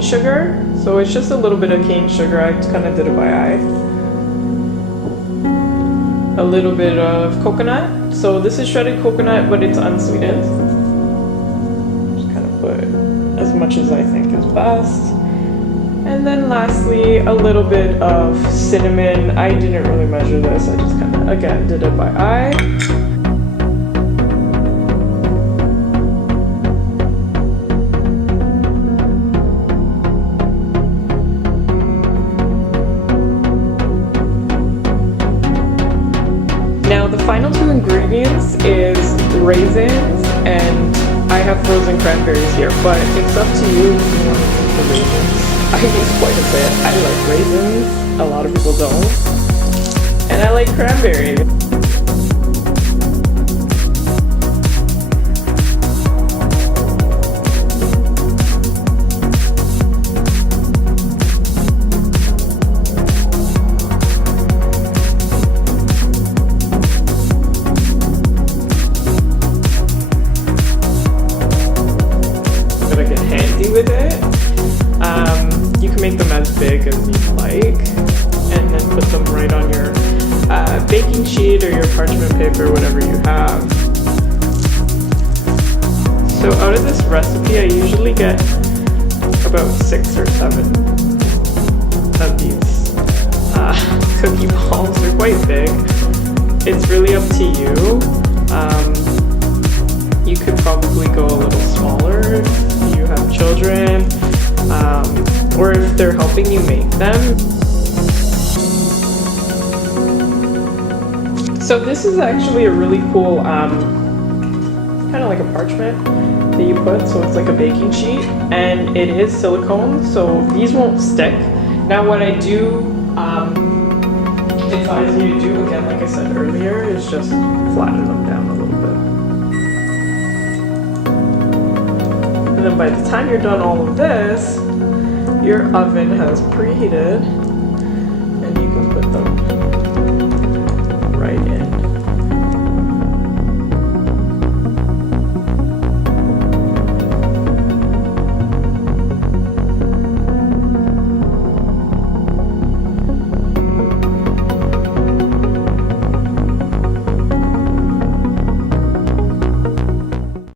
cane sugar. So it's just a little bit of cane sugar. I kind of did it by eye. A little bit of coconut. So this is shredded coconut, but it's unsweetened. Just kind of put as much as I think is best. And then lastly, a little bit of cinnamon. I didn't really measure this. I just kind of, again, did it by eye. Now the final two ingredients is raisins, and I have frozen cranberries here, but it's up to you if you want to use the raisins. I use quite a bit. I like raisins, a lot of people don't, and I like cranberries. With it, you can make them as big as you like, and then put them right on your baking sheet or your parchment paper, whatever you have. So out of this recipe, I usually get about 6 or 7 of these cookie balls. They're quite big. It's really up to you. You could probably go a little smaller if you have children, or if they're helping you make them. So this is actually a really cool, kind of like a parchment that you put, so it's like a baking sheet, and it is silicone, so these won't stick. Now what I do advise you to do, again, like I said earlier, is just flatten them down a little bit. And then by the time you're done all of this, your oven has preheated